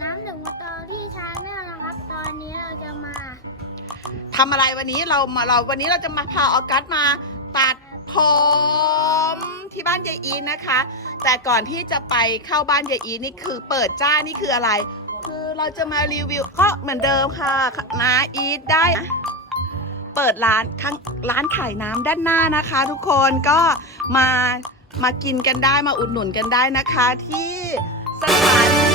น้ำหนึ่งตอนที่ชาแนลนะครับ ตอนนี้เราจะมาทำอะไรวันนี้เรามาเราวันนี้เราจะมาพาออกัสมาตัดผมที่บ้านยายอีนะคะ แต่ก่อนที่จะไปเข้าบ้านยายอีนี่คือเปิดจ้านี่คืออะไร คือเราจะมารีวิวก็เหมือนเดิมค่ะนะอีทได้ เปิดร้านข้างร้านขายน้ำด้านหน้านะคะ ทุกคนก็มามากินกันได้มาอุดหนุนกันได้นะคะที่สถานี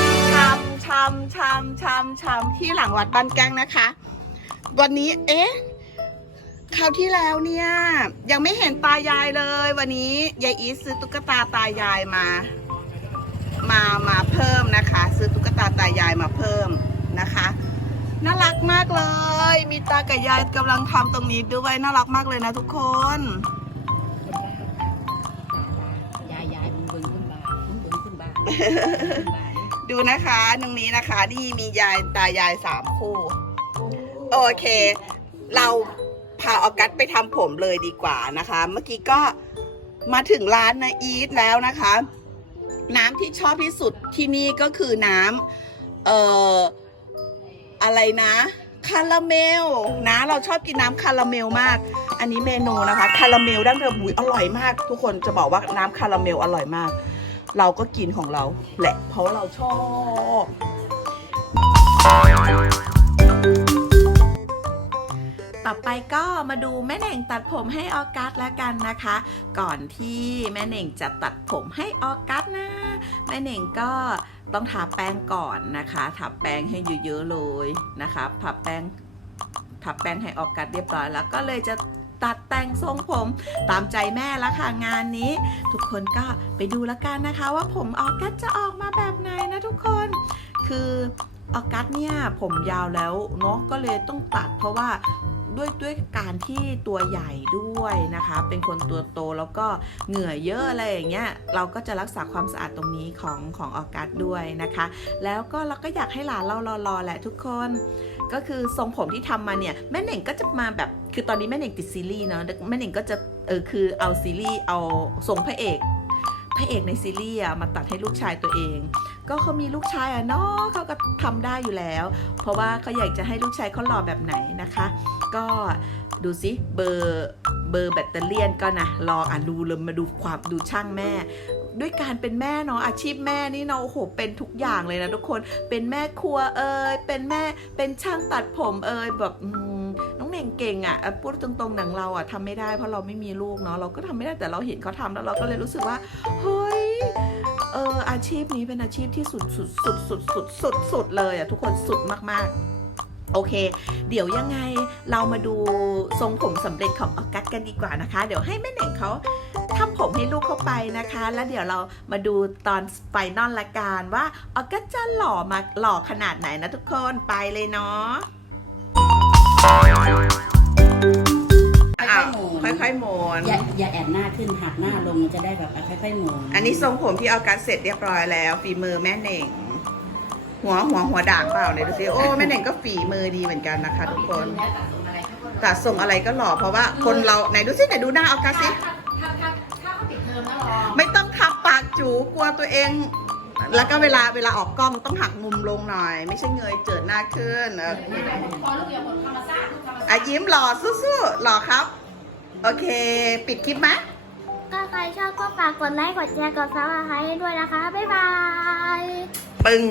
ชำชำชำชำที่หลังวัดบ้านแกงนะคะ วันนี้เอ๊ะคราวที่แล้วเนี่ย ยังไม่เห็นตายายเลย วันนี้ยายอีซื้อตุ๊กตาตายายมา มามาเพิ่มนะคะ ซื้อตุ๊กตาตายายมาเพิ่มนะคะน่ารักมากเลย มีตากับยายกำลังทำตรงนี้ด้วยน่ารักมากเลยนะทุกคนยายยายมึงเบิ่งขึ้นบ้านมึงเบิ่งขึ้นบ้านขึ้นบ้าน ดูนะคะตรงนี้นะคะ นี่มียายตายายสามคู่ โอเค เราพาออกัสไปทำผมเลยดีกว่านะคะ เมื่อกี้ก็มาถึงร้านนะอีทแล้วนะคะ น้ำที่ชอบที่สุดที่นี่ก็คือน้ำเอ่ออะไรนะคาราเมลนะ เราชอบกินน้ำคาราเมลมาก อันนี้เมนูนะคะคาราเมลดั้งเดิมบุยอร่อยมาก ทุกคนจะบอกว่าน้ำคาราเมลอร่อยมาก เราก็กินของเราแหละ เพราะเราชอบ ต่อไปก็มาดูแม่เหน่งตัดผมให้ออกัสแล้วกันนะคะ ก่อนที่แม่เหน่งจะตัดผมให้ออกัสนะ แม่เหน่งก็ต้องทาแป้งก่อนนะคะทาแป้งให้เยอะๆเลยนะคะทาแป้งทาแป้งให้ออกัสเรียบร้อยแล้วก็เลยจะ ตัดแต่งทรงผม ตามใจแม่ละค่ะงานนี้ ทุกคนก็ไปดูแล้วกันนะคะ ว่าผมออกัสจะออกมาแบบไหนนะทุกคน คือออกัสเนี่ยผมยาวแล้วเนาะก็เลยต้องตัดเพราะว่า ด้วยด้วยการที่ตัวใหญ่ด้วยนะคะ เป็นคนตัวโตแล้วก็เหงื่อเยอะอะไรอย่างเงี้ยเราก็จะรักษาความสะอาดตรงนี้ของของออกัสด้วยนะคะ แล้วก็เราก็อยากให้หลานเรารอๆแหละทุกคนก็คือทรงผมที่ทำมาเนี่ยแม่เหน่งก็จะมาแบบคือตอนนี้แม่เหน่งติดซีรีส์เนาะแม่เหน่งก็จะเออคือเอาซีรีส์เอาทรงพระเอก พระเอกในซีรีส์อะมาตัดให้ลูกชายตัวเอง ก็เขามีลูกชายอะเนาะเขาก็ทำได้อยู่แล้ว เพราะว่าเขาอยากจะให้ลูกชายเขาหล่อแบบไหนนะคะ ก็ดูสิเบอร์เบอร์แบตเตอรี่ก็นะรออะดูเลยมาดูความดูช่างแม่ด้วยการเป็นแม่เนาะอาชีพแม่นี่เนาะโอ้โหเป็นทุกอย่างเลยนะทุกคนเป็นแม่ครัวเอ่ยเป็นแม่เป็นช่างตัดผมเอ่ยแบบ เน่งเก่งอะพูดตรงๆหนังเราอะทำไม่ได้เพราะเราไม่มีลูกเนาะเราก็ทำไม่ได้แต่เราเห็นเขาทำแล้วเราก็เลยรู้สึกว่าเฮ้ยเอออาชีพนี้เป็นอาชีพที่สุดสุดสุดสุดสุดสุดสุดเลยอะทุกคนสุดมากๆโอเค เดี๋ยวยังไงเรามาดูทรงผมสำเร็จของออกัสกันดีกว่านะคะ เดี๋ยวให้แม่เหน่งเขาทำผมให้ลูกเข้าไปนะคะ แล้วเดี๋ยวเรามาดูตอนไฟนอลละกันว่าออกัสจะหล่อมาหล่อขนาดไหนนะทุกคนไปเลยเนาะ อยๆหมุนค่อยๆหมุน อย่าอย่าแอนหน้าขึ้นหักหน้าลงมันจะได้แบบค่อยๆหมุนอันนี้ทรงผมที่เอากัสเสร็จเรียบร้อยแล้ว ฝีมือแม่เหน่ง หัวหัวหัวด่างเปล่าเนี่ยดูสิโอ้แม่เหน่งก็ฝีมือดีเหมือนกันนะคะ ทุกคนตัดทรงอะไรก็หล่อเพราะว่าคนเราไหนดูสิไหนดูหน้าเอากัสสิถ้าถ้าถ้าเขาปิดเทอมแล้วรอไม่ต้องทับปากจูกลัวตัวเอง แล้วก็เวลาเวลาออกกล้องต้องหักมุมลงหน่อย ไม่ใช่เงยเจิดหน้าขึ้นเออพอลูกเดียวหมดธรรมชาติธรรมชาติอะยิ้มหล่อสู้ๆหล่อครับ โอเค ปิดคลิปไหมก็ใครชอบก็ฝากกดไลค์กดแชร์กดซับสไครต์ให้ด้วยนะคะ บ๊ายบาย ปึ้ง